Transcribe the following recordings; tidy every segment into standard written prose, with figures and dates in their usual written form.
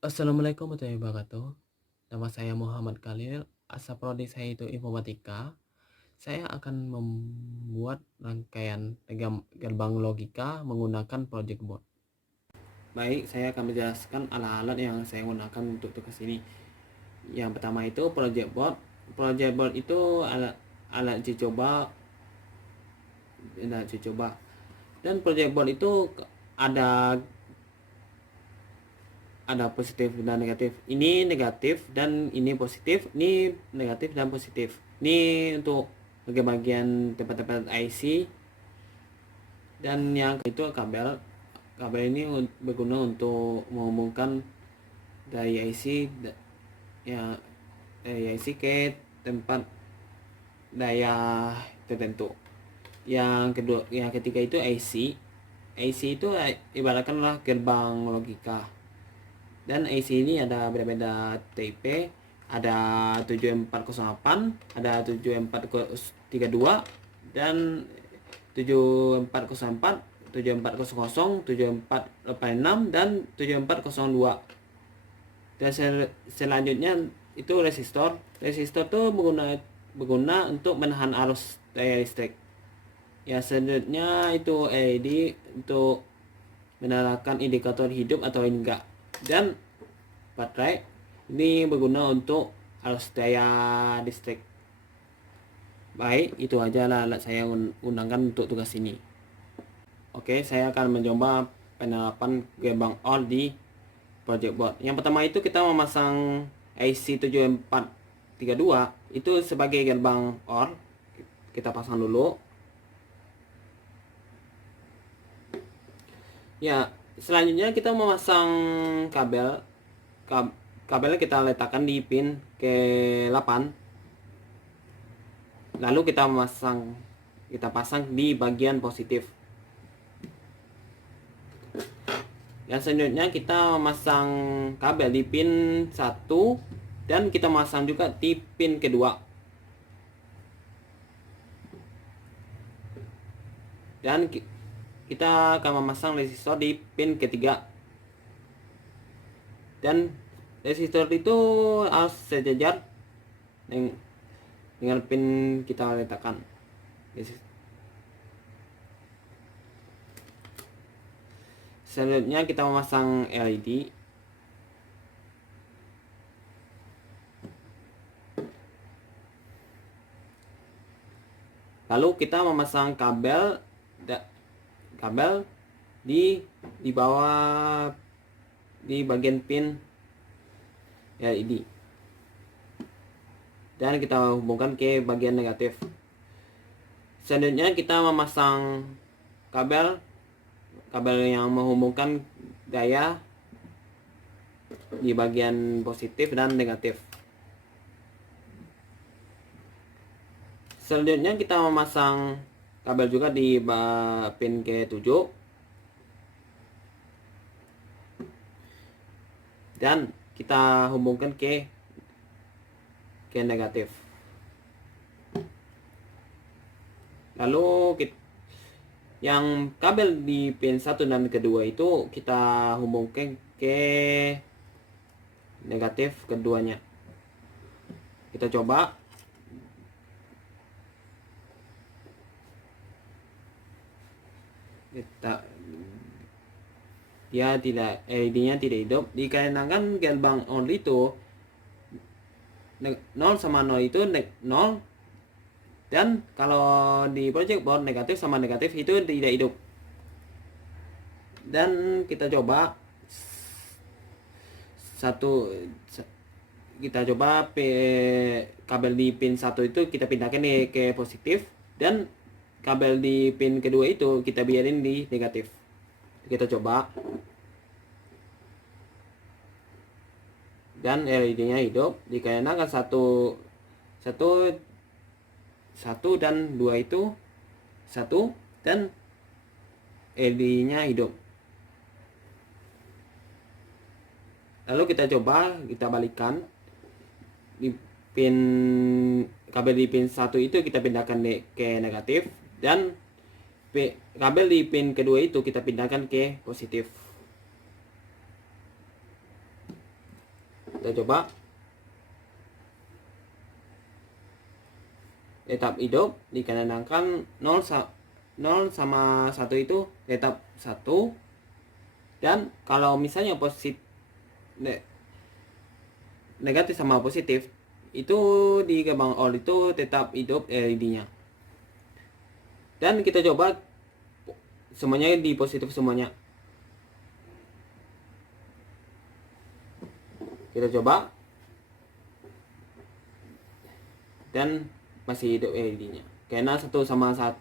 Assalamualaikum warahmatullahi wabarakatuh. Nama saya Muhammad Khalil. Asal prodi saya itu informatika. Saya akan membuat rangkaian gerbang logika menggunakan project board. Baik, saya akan menjelaskan alat-alat yang saya gunakan untuk tugas ini. Yang pertama itu project board. Project board itu alat uji coba. Dan project board itu ada positif dan negatif. Ini negatif dan ini positif. Ini negatif dan positif. Ini untuk bagian tempat-tempat IC. Dan yang itu kabel. Kabel ini berguna untuk menghubungkan dari IC ya dari IC ke tempat daya tertentu. Yang ketiga itu IC. IC itu ibaratkanlah gerbang logika. Dan IC ini ada beda-beda tipe, ada 7408, ada 7432, dan 7404, 7400, 7486, dan 7402. Dan selanjutnya itu resistor. Resistor itu berguna untuk menahan arus daya listrik. Ya, selanjutnya itu LED untuk menyalakan indikator hidup atau enggak. Dan baterai ini berguna untuk arus daya listrik. Baik, itu aja lah alat saya gunakan untuk tugas ini. Oke, saya akan mencoba penerapan gerbang OR di project board. Yang pertama itu kita memasang IC7432 itu sebagai gerbang OR. Kita pasang dulu. Ya, selanjutnya kita memasang kabel. Kabelnya kita letakkan di pin ke-8. Lalu kita pasang di bagian positif. Dan selanjutnya kita memasang kabel di pin 1 dan kita masang juga di pin kedua. Dan kita akan memasang resistor di pin ketiga. Dan resistor itu harus sejajar dengan pin kita letakkan. Selanjutnya kita memasang LED. Lalu kita memasang kabel di bawah di bagian pin LED. Dan kita hubungkan ke bagian negatif. Selanjutnya kita memasang kabel yang menghubungkan daya di bagian positif dan negatif. Selanjutnya kita memasang kabel juga di pin ke-7 dan kita hubungkan ke negatif. Lalu yang kabel di pin 1 dan kedua itu kita hubungkan ke negatif keduanya. Kita coba. LED-nya tidak hidup dikarenakan gerbang OR itu 0 sama 0 itu 0, dan kalau di project board negatif sama negatif itu tidak hidup. Dan kita coba kabel di pin 1 itu kita pindahkan ke positif, dan kabel di pin kedua itu kita biarin di negatif. Kita coba. Dan LED-nya hidup dikarenakan satu dan 2 itu 1, dan LED-nya hidup. Lalu kita coba, kita balikan di kabel di pin 1 itu kita pindahkan ke negatif, dan kabel di pin kedua itu kita pindahkan ke positif. Kita coba. Tetap hidup dikarenakan 0 sama 1 itu tetap 1. Dan kalau misalnya negatif sama positif, itu di gerbang OR itu tetap hidup LED-nya. Dan kita coba semuanya di positif semuanya. Kita coba. Dan masih hidup LED-nya. Karena 1 sama 1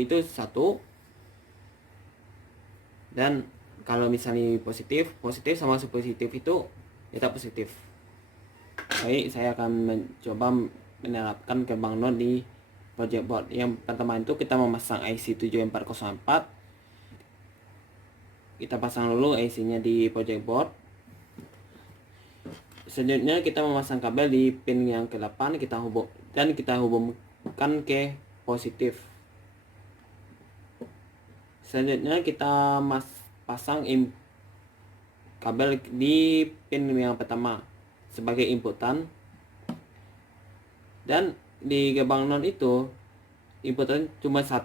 itu 1. Dan kalau misalnya positif sama positif itu tetap positif. Baik, saya akan mencoba menerapkan gerbang NOR di project board. Yang pertama itu kita memasang IC 7404. Kita pasang dulu IC-nya di project board. Selanjutnya kita memasang kabel di pin yang ke-8, kita hubungkan ke positif. Selanjutnya kita pasang kabel di pin yang pertama sebagai inputan. Dan di gerbang NOR itu inputan cuma 1.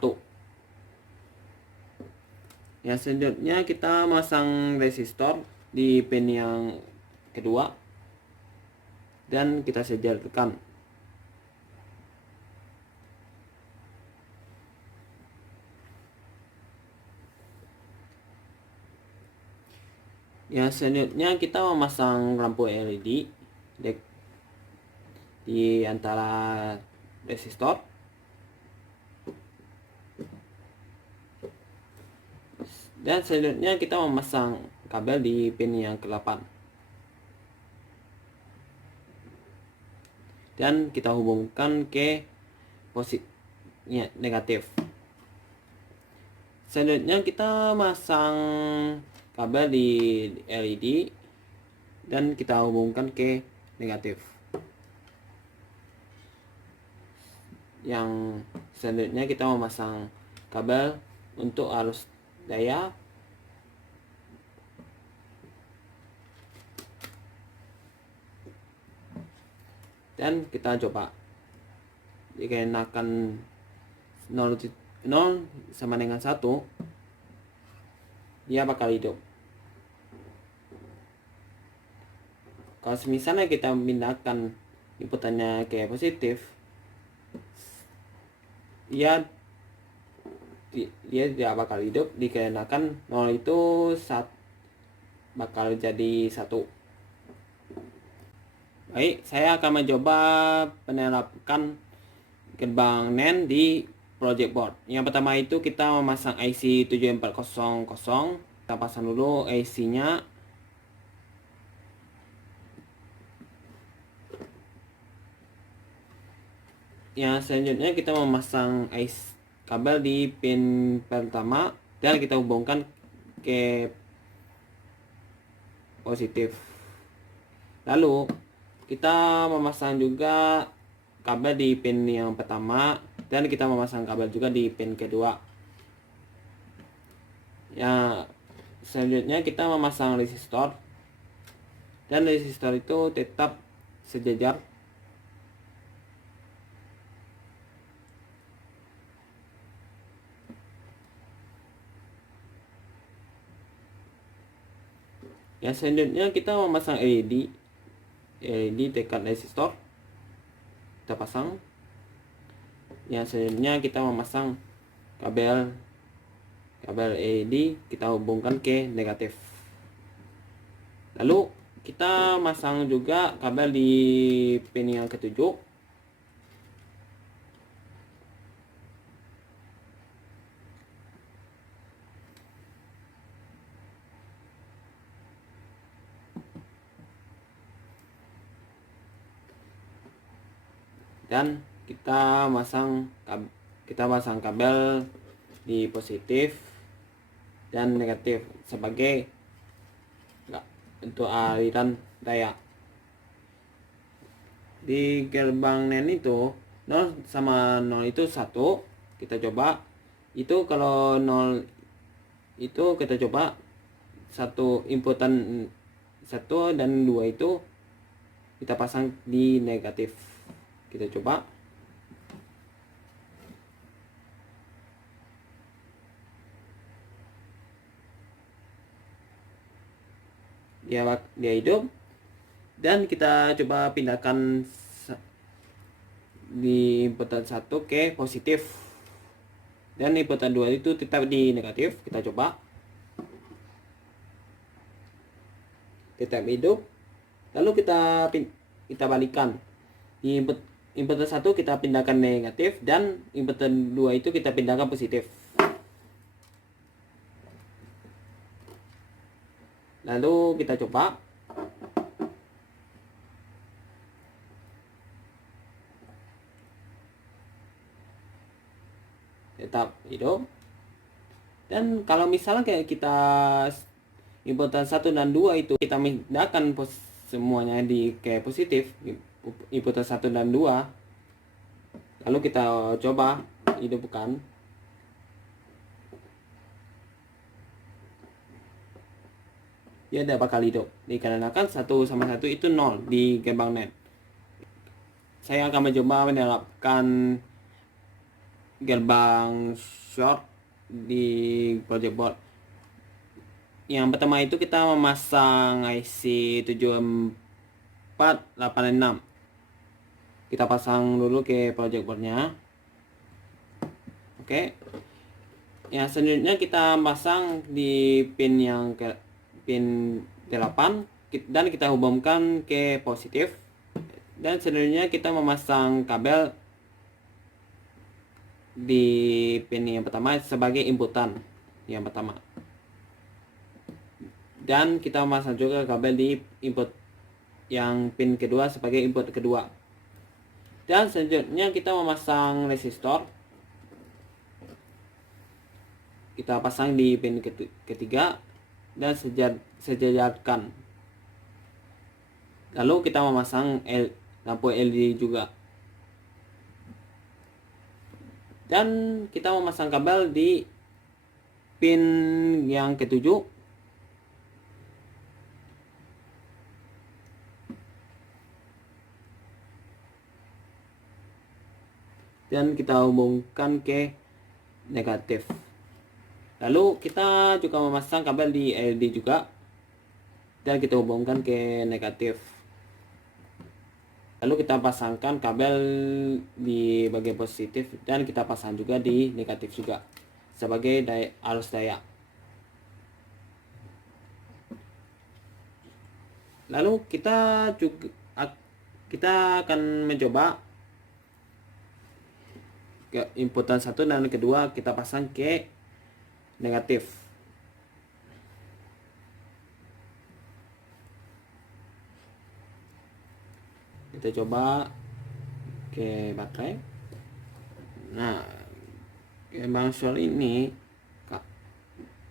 Yang selanjutnya kita masang resistor di pin yang kedua dan kita sediakan. Yang selanjutnya kita memasang lampu LED di antara resistor. Dan selanjutnya kita memasang kabel di pin yang ke-8. Dan kita hubungkan ke negatif. Selanjutnya kita masang kabel di LED dan kita hubungkan ke negatif. Yang selanjutnya kita memasang kabel untuk arus daya. Dan kita coba. Dikarenakan 0 sama dengan 1, dia bakal hidup. Kalau misalnya kita memindahkan inputannya ke positif, dia tidak bakal hidup dikarenakan 0 itu bakal jadi 1. Baik, saya akan mencoba menerapkan gerbang NAND di project board. Yang pertama itu kita memasang IC 7400. Kita pasang dulu IC-nya. Yang selanjutnya kita memasang kabel di pin pertama dan kita hubungkan ke positif. Lalu kita memasang juga kabel di pin yang pertama dan kita memasang kabel juga di pin kedua. Ya, selanjutnya kita memasang resistor dan resistor itu tetap sejajar. Yang selanjutnya kita memasang LED dekat resistor. Kita pasang. Yang selanjutnya kita memasang kabel LED, kita hubungkan ke negatif. Lalu kita masang juga kabel di pin yang ke-7. Dan kita pasang kabel di positif dan negatif sebagai untuk aliran daya. Di gerbang NAND itu 0 sama 0 itu 1. Kita coba. Itu kalau 0 itu kita coba satu inputan 1 dan 2 itu kita pasang di negatif. Kita coba. Dia hidup. Dan kita coba pindahkan di inputan 1 ke positif. Dan inputan 2 itu tetap di negatif. Kita coba. Tetap hidup. Lalu kita balikan. Di inputan 1 kita pindahkan negatif dan inputan 2 itu kita pindahkan positif. Lalu kita coba. Tetap hidup. Dan kalau misalnya kayak kita inputan 1 dan 2 itu kita pindahkan semuanya di kayak positif, inputan 1 dan 2, lalu kita coba hidupkan. Dia tidak bakal hidup dikarenakan 1 sama 1 itu 0 di gerbang NAND. Saya akan mencoba menerapkan gerbang short di project board. Yang pertama itu kita memasang IC 7486. Kita pasang dulu ke project boardnya. Oke. Yang selanjutnya kita pasang di pin yang ke pin 8 dan kita hubungkan ke positif. Dan selanjutnya kita memasang kabel di pin yang pertama sebagai inputan yang pertama. Dan kita memasang juga kabel di input yang pin kedua sebagai input kedua. Dan selanjutnya kita memasang resistor. Kita pasang di pin ketiga dan sejajarkan. Lalu kita memasang lampu LED juga. Dan kita memasang kabel di pin yang ketujuh. Dan kita hubungkan ke negatif. Lalu kita juga memasang kabel di LED juga. Dan kita hubungkan ke negatif. Lalu kita pasangkan kabel di bagian positif dan kita pasang juga di negatif juga sebagai arus daya. Lalu kita akan mencoba ke inputan 1 dan kedua kita pasang ke negatif. Kita coba ke baterai. Nah, gerbang short ini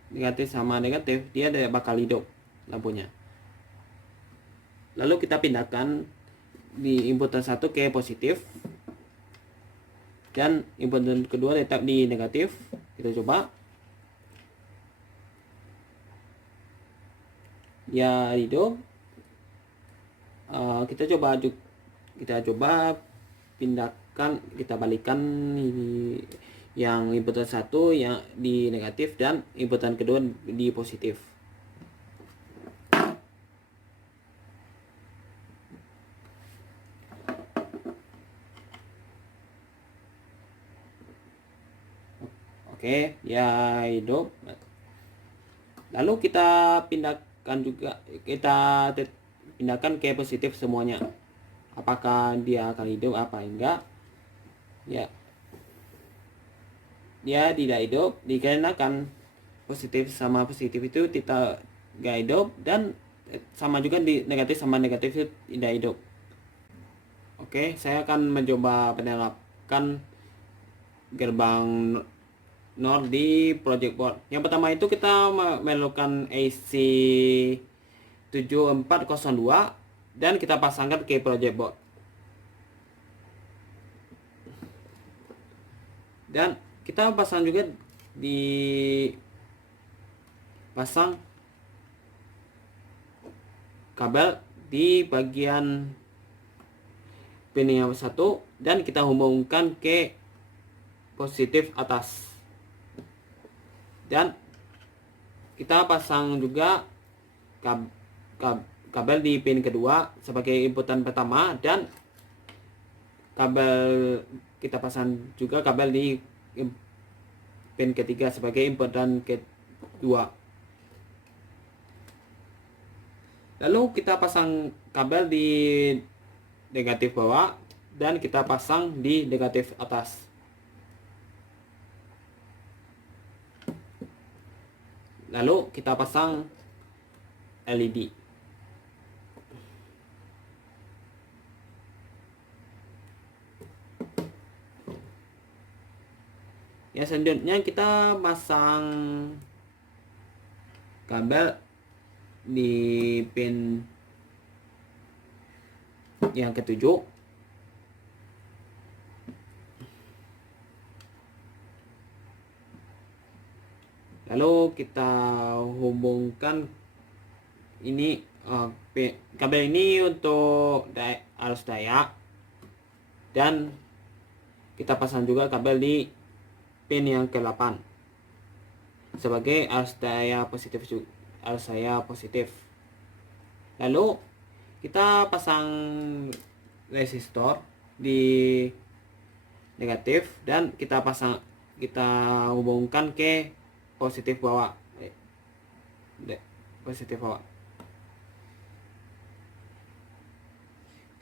negatif sama negatif dia tidak bakal hidup lampunya. Lalu kita pindahkan di inputan 1 ke positif dan inputan kedua tetap di negatif. Kita coba. Ya hidup. Kita coba pindahkan, kita balikan yang inputan 1 yang di negatif dan inputan kedua di positif. Oke, ya hidup. Lalu kita pindahkan ke positif semuanya. Apakah dia akan hidup apa enggak? Ya. Dia tidak hidup dikarenakan positif sama positif itu tidak hidup dan sama juga di negatif sama negatif itu tidak hidup. Oke, saya akan mencoba menerapkan gerbang NOR di project board. Yang pertama itu kita memerlukan IC 7402 dan kita pasangkan ke project board. Dan kita pasang juga kabel di bagian pin yang satu dan kita hubungkan ke positif atas, dan kita pasang juga kabel di pin kedua sebagai inputan pertama, dan kabel kita pasang juga kabel di pin ketiga sebagai inputan kedua. Lalu kita pasang kabel di negatif bawah dan kita pasang di negatif atas. Lalu kita pasang LED. Ya, selanjutnya kita pasang kabel di pin yang ketujuh. Lalu kita hubungkan ini kabel ini untuk arus daya, dan kita pasang juga kabel di pin yang ke-8 sebagai arus daya positif. Lalu kita pasang resistor di negatif dan kita hubungkan ke positif bawah.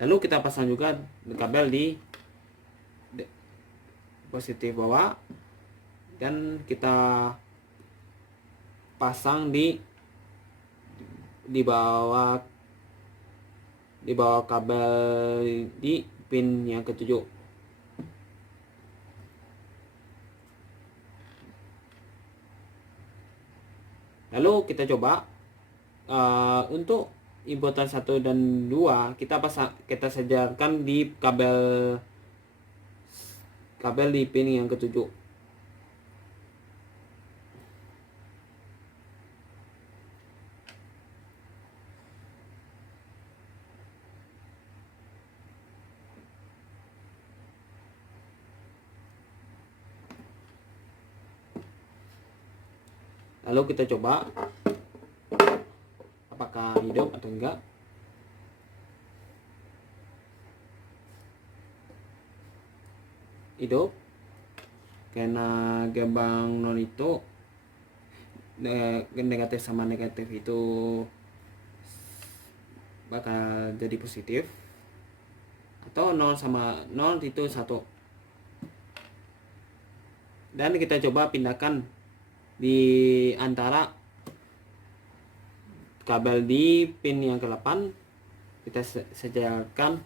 Lalu kita pasang juga kabel di positif bawah dan kita pasang di bawah kabel di pin yang ketujuh. Lalu kita coba untuk inputan 1 dan 2 kita sejarkan di kabel di pin yang ketujuh. Lalu kita coba apakah hidup atau enggak. Hidup karena gelombang nol itu negatif sama negatif itu bakal jadi positif, atau 0 sama 0 itu 1. Dan kita coba pindahkan di antara kabel di pin yang ke-8, kita sejarkan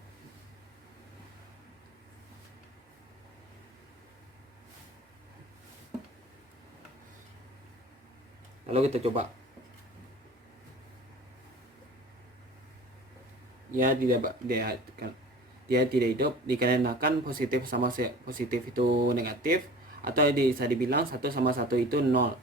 lalu kita coba. Dia tidak hidup dikarenakan positif sama positif itu negatif, atau bisa dibilang 1 sama 1 itu 0,